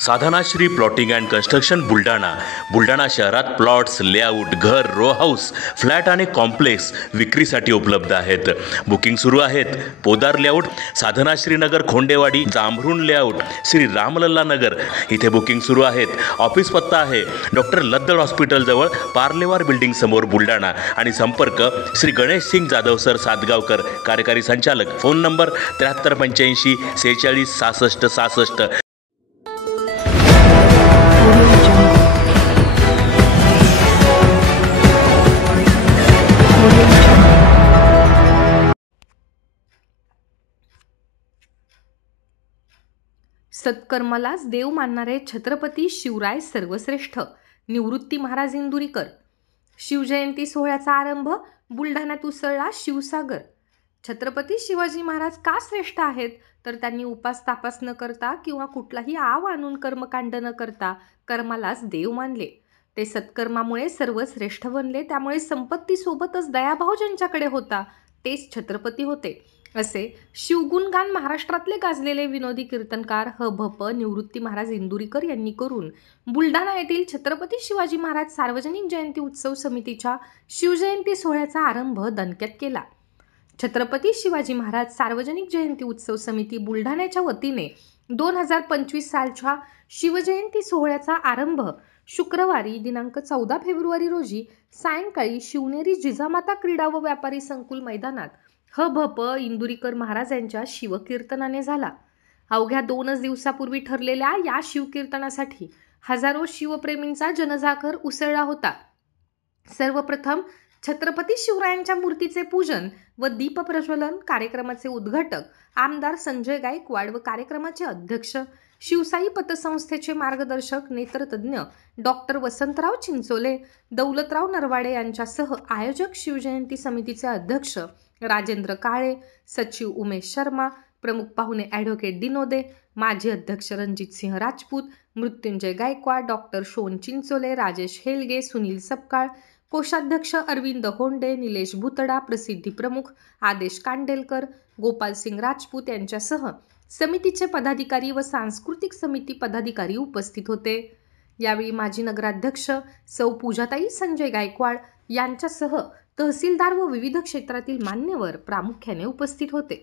Sadhanashri plotting and construction Buldhana शहरात plots, layout, घर, row house, flat आणि कॉम्प्लेक्स विक्रीसाठी उपलब्ध आहेत. बुकिंग सुरू आहेत. पोदार लेआउट, साधनाश्री नगर, खोंडेवाडी, जांभरुण लेआउट, श्री रामलल्ला नगर इथे बुकिंग सुरू आहेत. ऑफिस पत्ता आहे डॉक्टर लद्दड हॉस्पिटल जवळ, पार्लेवार बिल्डिंग समोर, बुलढाणा. आणि संपर्क श्री गणेश सिंग जाधव सर सातगावकर, कार्यकारी संचालक. Phone number 7385 46 66 66. सत्कर्मालाच देव मानणारे छत्रपती शिवराय सर्वश्रेष्ठ निवृत्ती महाराज इंदुरीकर. शिवजयंती सोहळ्याचा आरंभ बुलढाण्यात उसळला शिवसागर. छत्रपती शिवाजी महाराज का श्रेष्ठ आहेत तर त्यांनी उपास तापास न करता किंवा कुठलाही आव आणून कर्मकांड न करता कर्मालाच देव मानले. ते सत्कर्मामुळे सर्व श्रेष्ठ बनले. त्यामुळे संपत्तीसोबतच दयाभाव ज्यांच्याकडे होता तेच छत्रपती होते असे शिवगुणगान महाराष्ट्रातले गाजलेले विनोदी कीर्तनकार ह.भ.प. निवृत्ती महाराज इंदुरीकर यांनी करून बुलढाणा येथील छत्रपती शिवाजी महाराज सार्वजनिक जयंती उत्सव समितीच्या शिवजयंती सोहळ्याचा आरंभ दणक्यात केला. छत्रपती शिवाजी महाराज सार्वजनिक जयंती उत्सव समिती बुलढाण्याच्या वतीने 2025 सालच्या शिवजयंती सोहळ्याचा आरंभ शुक्रवारी दिनांक 14 फेब्रुवारी रोजी सायंकाळी शिवनेरी जिजामाता क्रीडा व व्यापारी संकुल मैदानात ह.भ.प. इंदुरीकर महाराज यांच्या शिवकीर्तनाने झाला. अवघ्या 2 दिवसापूर्वी ठरलेल्या या शिवकीर्तनासाठी हजारो शिवप्रेमींचा जनजागर उसळला होता. सर्वप्रथम छत्रपती शिवरायांच्या मूर्तीचे पूजन व दीपप्रज्वलन, कार्यक्रमाचे उद्घाटक आमदार संजय गायकवाड व कार्यक्रमाचे अध्यक्ष शिवसाई पतसंस्थेचे मार्गदर्शक नेत्रतज्ञ डॉक्टर वसंतराव चिंचोले, दौलतराव नरवाडे यांच्यासह आयोजक शिवजयंती समितीचे अध्यक्ष राजेंद्र काळे, सचिव उमेश शर्मा, प्रमुख पाहुणे ॲडव्होकेट दिनोदे, माजी अध्यक्ष रणजित सिंह राजपूत, मृत्युंजय गायकवाड, डॉक्टर शोन चिंचोले, राजेश हेलगे, सुनील सपकाळ, कोषाध्यक्ष अरविंद होंडे, निलेश भुतडा, प्रसिद्धी प्रमुख आदेश कांडेलकर, गोपाल सिंग राजपूत यांच्यासह समितीचे पदाधिकारी व सांस्कृतिक समिती पदाधिकारी उपस्थित होते. यावेळी माजी नगराध्यक्ष सौ पूजाताई संजय गायकवाड यांच्यासह तहसीलदार व विविध क्षेत्रातील मान्यवर प्रामुख्याने उपस्थित होते.